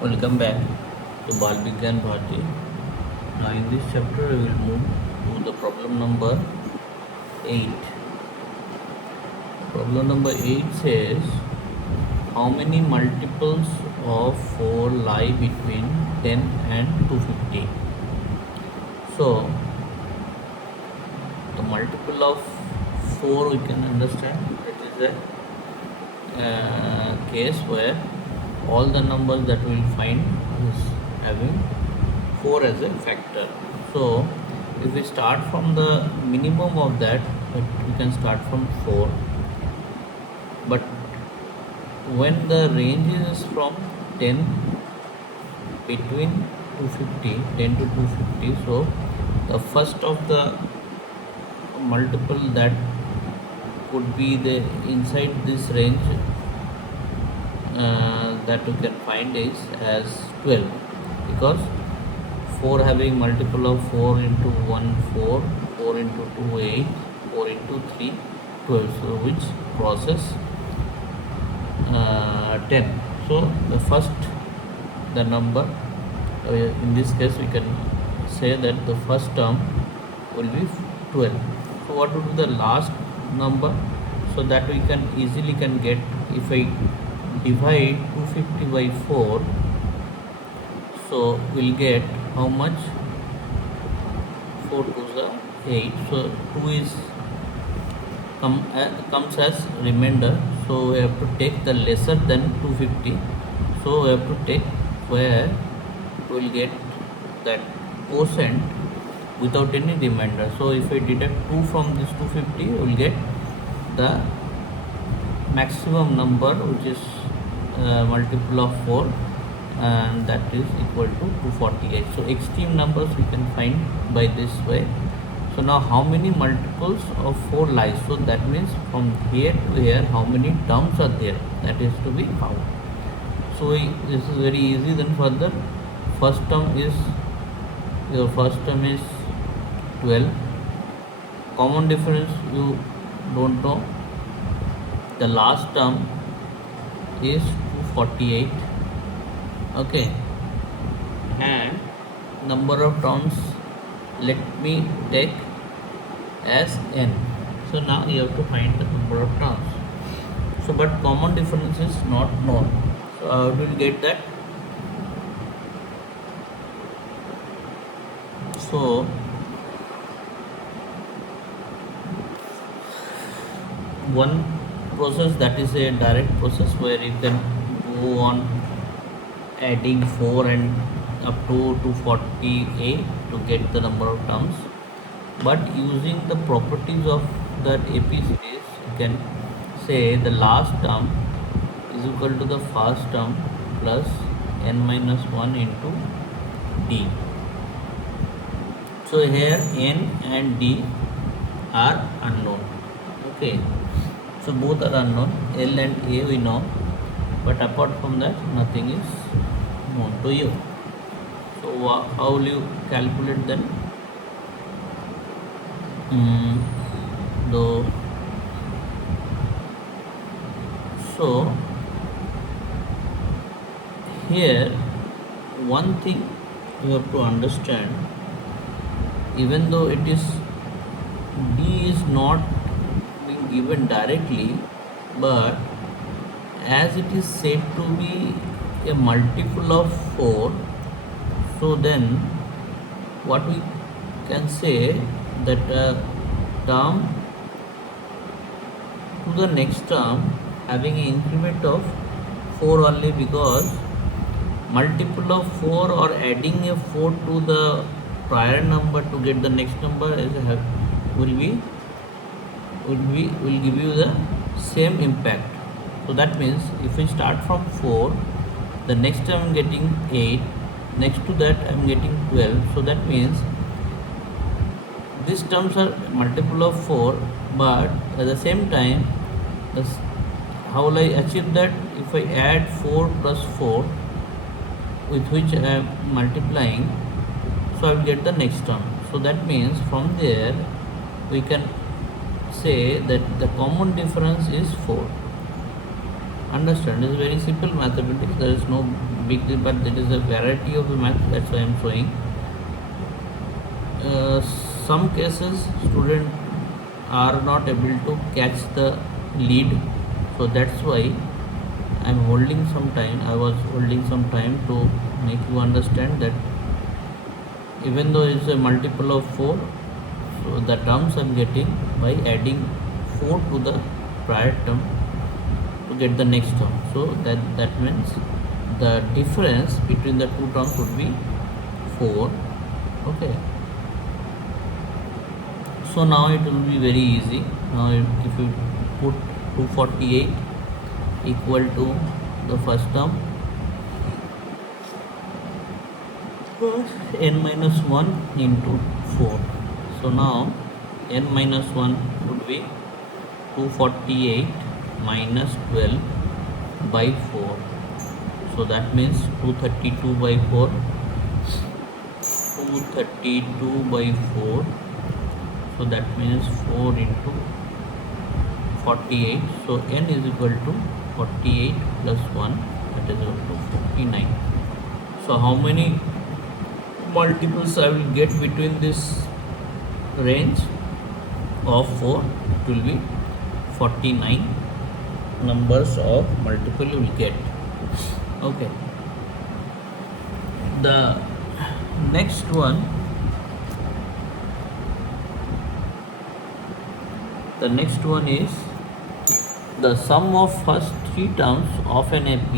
Welcome back to Balbigyan Bharti. Now in this chapter we will move to the problem number 8. Problem number 8 says how many multiples of 4 lie between 10 and 250. So the multiple of 4 we can understand it is a case where all the numbers that we will find is having 4 as a factor. So if we start from the minimum of that, we can start from 4, but when the range is from 10 between 250 10 to 250, so the first of the multiple that could be the inside this range that we can find is as 12, because 4 having multiple of 4 into 1 4, 4 into 2 8, 4 into 3 12, so which crosses 10. So the number in this case we can say that the first term will be 12. So what would be the last number? So that we can easily get, if I divide 250 by 4, so we'll get how much? 4 to the 8, so 2 is comes as remainder, so we have to take the lesser than 250, so we have to take where we will get that quotient without any remainder. So if I deduct 2 from this 250, we will get the maximum number, which is multiple of 4, and that is equal to 248. So extreme numbers we can find by this way. So now how many multiples of 4 lies? So that means from here to here how many terms are there, that is to be found. So this is very easy. Then further, first term is 12. Common difference you don't know. The last term is 248. Okay, and number of terms let me take as n. So now you have to find the number of terms. So but common difference is not known. So how will get that? So one process, that is a direct process where you can go on adding 4 and up to 248 to get the number of terms. But using the properties of that AP series, you can say the last term is equal to the first term plus n minus 1 into d. So here n and d are unknown. Okay, so both are unknown. L and A we know, but apart from that nothing is known to you. So how will you calculate then? So here one thing you have to understand, even though it is D is not being given directly, but as it is said to be a multiple of 4, so then what we can say that term to the next term having an increment of 4 only, because multiple of 4 or adding a 4 to the prior number to get the next number will give you the same impact. So that means if we start from 4, the next time I'm getting 8, next to that I'm getting 12, so that means these terms are multiple of 4, but at the same time how will I achieve that? If I add 4 plus 4 with which I am multiplying, so I will get the next term. So that means from there we can say that the common difference is 4. Understand, it's very simple mathematics, there is no but there is a variety of the math, that's why I am showing. uh, some cases students are not able to catch the lead, so that's why I'm holding some time. I was holding some time to make you understand that even though it's a multiple of 4, so the terms I'm getting by adding 4 to the prior term to get the next term. So that means the difference between the two terms would be 4. Okay, so now it will be very easy. Now if you put 248 equal to the first term n minus 1 into 4. So now n minus 1 would be 248 minus 12 by 4. So that means 232 by 4. 232 by 4. So that means 4 into 48. So n is equal to 48 plus 1, that is equal to 49. So how many multiples I will get between this range of 4? It will be 49 numbers of multiple you will get. Okay, the next one is the sum of first 3 terms of an AP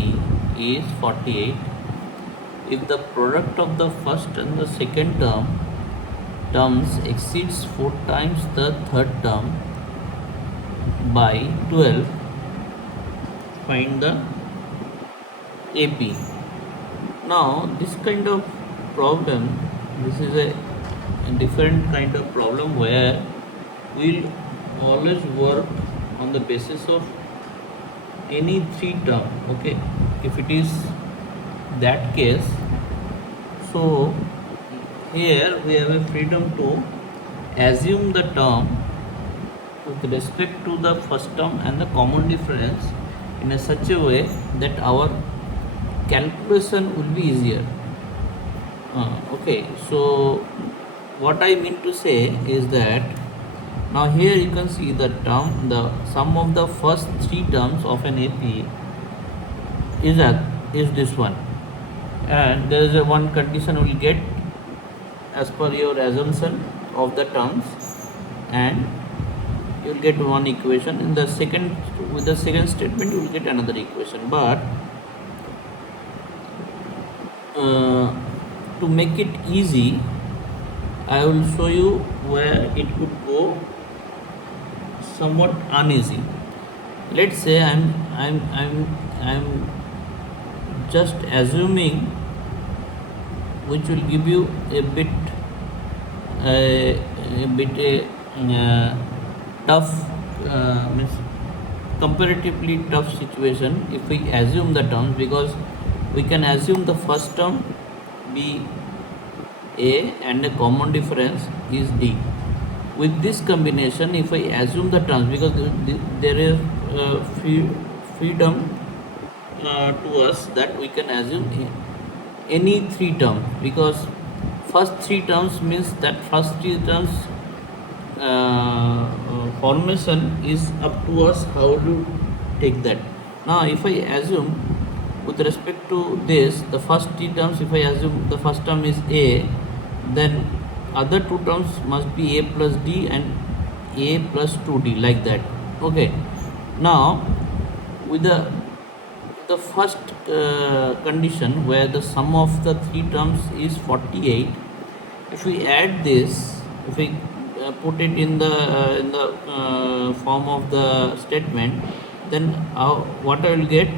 is 48 if the product of the first and the second terms exceeds 4 times the third term by 12. Find the AP. Now this kind of problem, this is a different kind of problem where we'll always work on the basis of any 3 term. Okay, if it is that case, so here we have a freedom to assume the term with respect to the first term and the common difference in a such a way that our calculation will be easier. Okay, so what I mean to say is that now here you can see the sum of the first 3 terms of an AP is this one, and there is a one condition we will get as per your assumption of the terms, and you will get one equation. In the second, with the second statement you will get another equation. But to make it easy, I will show you where it could go somewhat uneasy. Let's say I'm just assuming, which will give you a bit tough, means comparatively tough situation if we assume the terms, because we can assume the first term be A and a common difference is D. With this combination, if I assume the terms, because there is freedom to us that we can assume any 3 terms, because first 3 terms means that first 3 terms formation is up to us how to take that. Now if I assume with respect to this, the first 3 terms, if I assume the first term is A, then other 2 terms must be A plus D and A plus 2D, like that. Okay, now with the first condition where the sum of the 3 terms is 48, if we add this, if we put it in the form of the statement, then what I will get,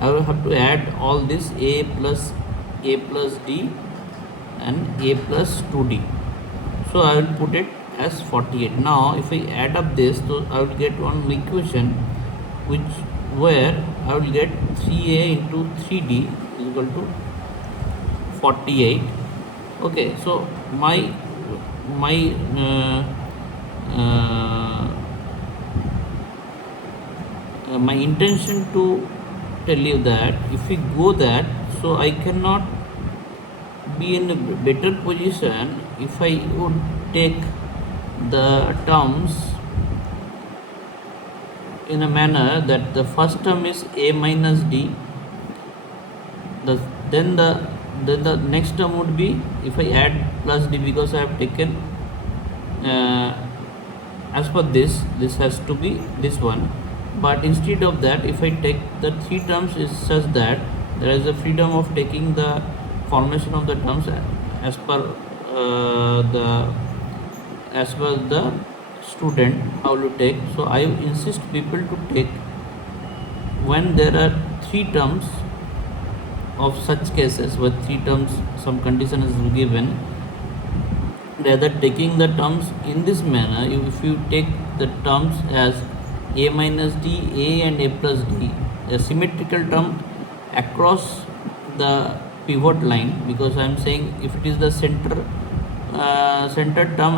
I will have to add all this A plus D and A plus 2D. So I will put it as 48. Now if I add up this, so I will get one equation where I will get 3A into 3D is equal to 48. Okay, so my intention to tell you that if we go that, So I cannot be in a better position if I would take the terms in a manner that the first term is a minus d, the then the then the next term would be, if I add plus d, because I have taken uh, as per this has to be this one, but instead of that, if I take the three terms is such that there is a freedom of taking the formation of the terms as per the as per the student how to take. So I insist people to take when there are three terms of such cases where three terms some condition is given, rather taking the terms in this manner. If you take the terms as a minus d, a and a plus d, a symmetrical term across the pivot line, because I am saying if it is the center term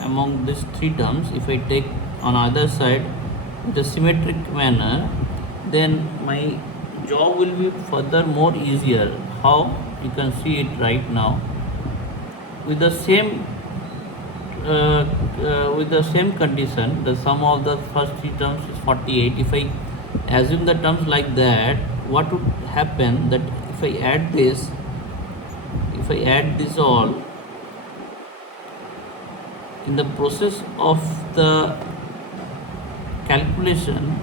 among these three terms, if I take on either side with a symmetric manner, then my job will be further more easier. How? You can see it right now. With the same condition, the sum of the first three terms is 48. If I assume the terms like that, what would happen that if I add this all, in the process of the calculation,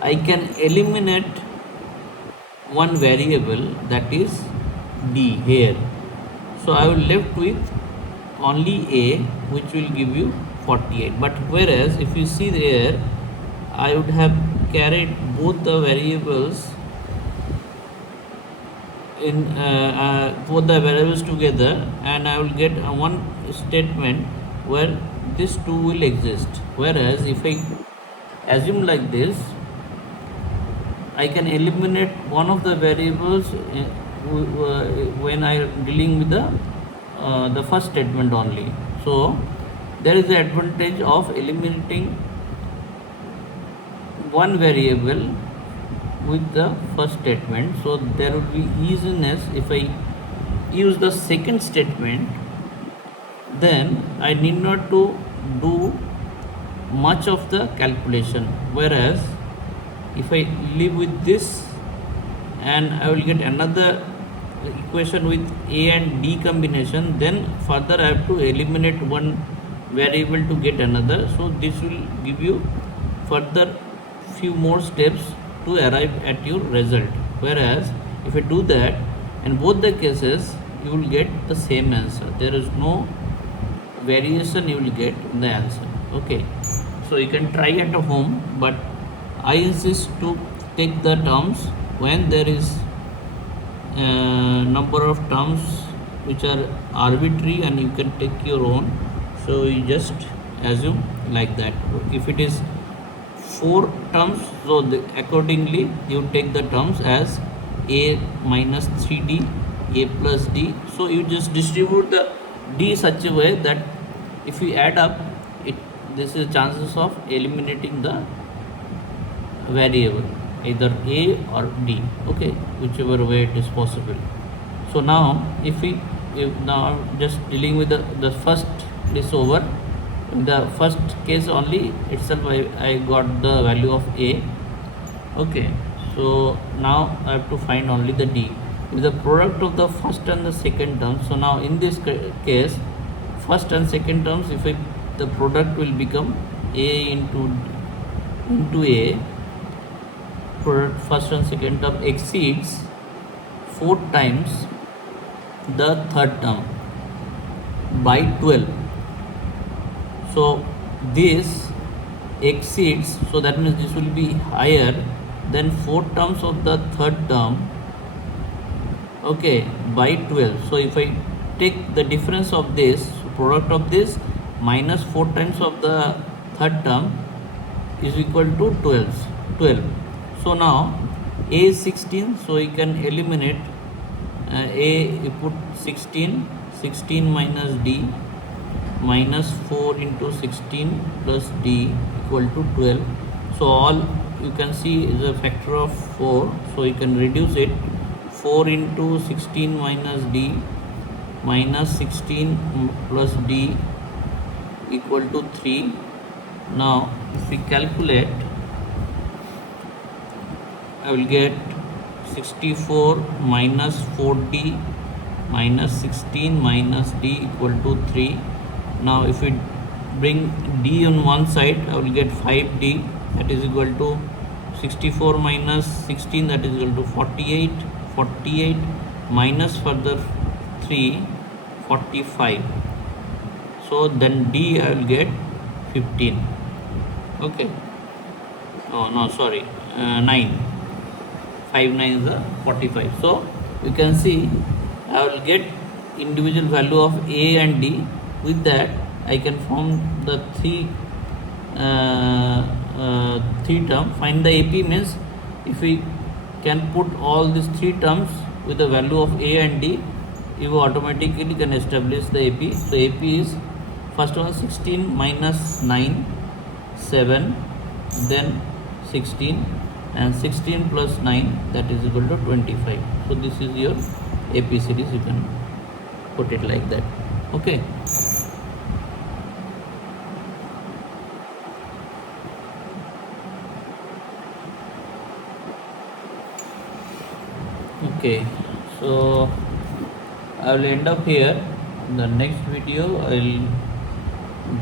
I can eliminate one variable, that is d here. So I will left with only a, which will give you 48. But whereas if you see there, I would have carried both the variables in both the variables together, and I will get one statement where this two will exist. Whereas if I assume like this, I can eliminate one of the variables when I am dealing with the first statement only. So there is the advantage of eliminating one variable with the first statement. So there would be easiness. If I use the second statement, then I need not to do much of the calculation. Whereas if I live with this, and I will get another equation with a and d combination, then further I have to eliminate one variable to get another. So this will give you further few more steps to arrive at your result. Whereas if you do that, in both the cases you will get the same answer. There is no variation you will get in the answer. Okay, so you can try at home, but I insist to take the terms when there is number of terms which are arbitrary, and you can take your own. So you just assume like that. If it is 4 terms, so accordingly you take the terms as a minus 3d, a plus d. So you just distribute the d such a way that if you add up it, this is chances of eliminating the variable, either a or d. Okay, whichever way it is possible. So now if now I'm just dealing with the first is over. In the first case only itself I got the value of a. Okay, so now I have to find only the d with the product of the first and the second term. So now in this case, first and second terms, if the product will become a into a, product first and second term exceeds 4 times the third term by 12. So this exceeds, so that means this will be higher than 4 terms of the third term, okay, by 12. So if I take the difference of this, product of this minus 4 times of the third term is equal to 12. So now a is 16, so you can eliminate a, you put 16 minus d minus 4 into 16 plus d equal to 12. So all you can see is a factor of 4, so you can reduce it. 4 into 16 minus d minus 16 plus d equal to 3. Now if we calculate, I will get 64 minus 4d minus 16 minus d equal to 3. Now if we bring d on one side, I will get 5d, that is equal to 64 minus 16, that is equal to 48. 48 minus further 3, 45. So then d I will get 15. Okay. Oh no, sorry, 9. 5 9 is 45. So you can see I will get individual value of a and d. With that I can form the three term. Find the AP means if we can put all these three terms with the value of a and d, you automatically can establish the AP. So AP is first one 16 minus 9, 7, then 16, and 16 plus 9, that is equal to 25. So this is your AP series, you can put it like that. Okay. Okay, so I will end up here. In the next video I will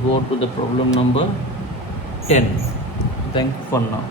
go to the problem number 10. Thank you for now.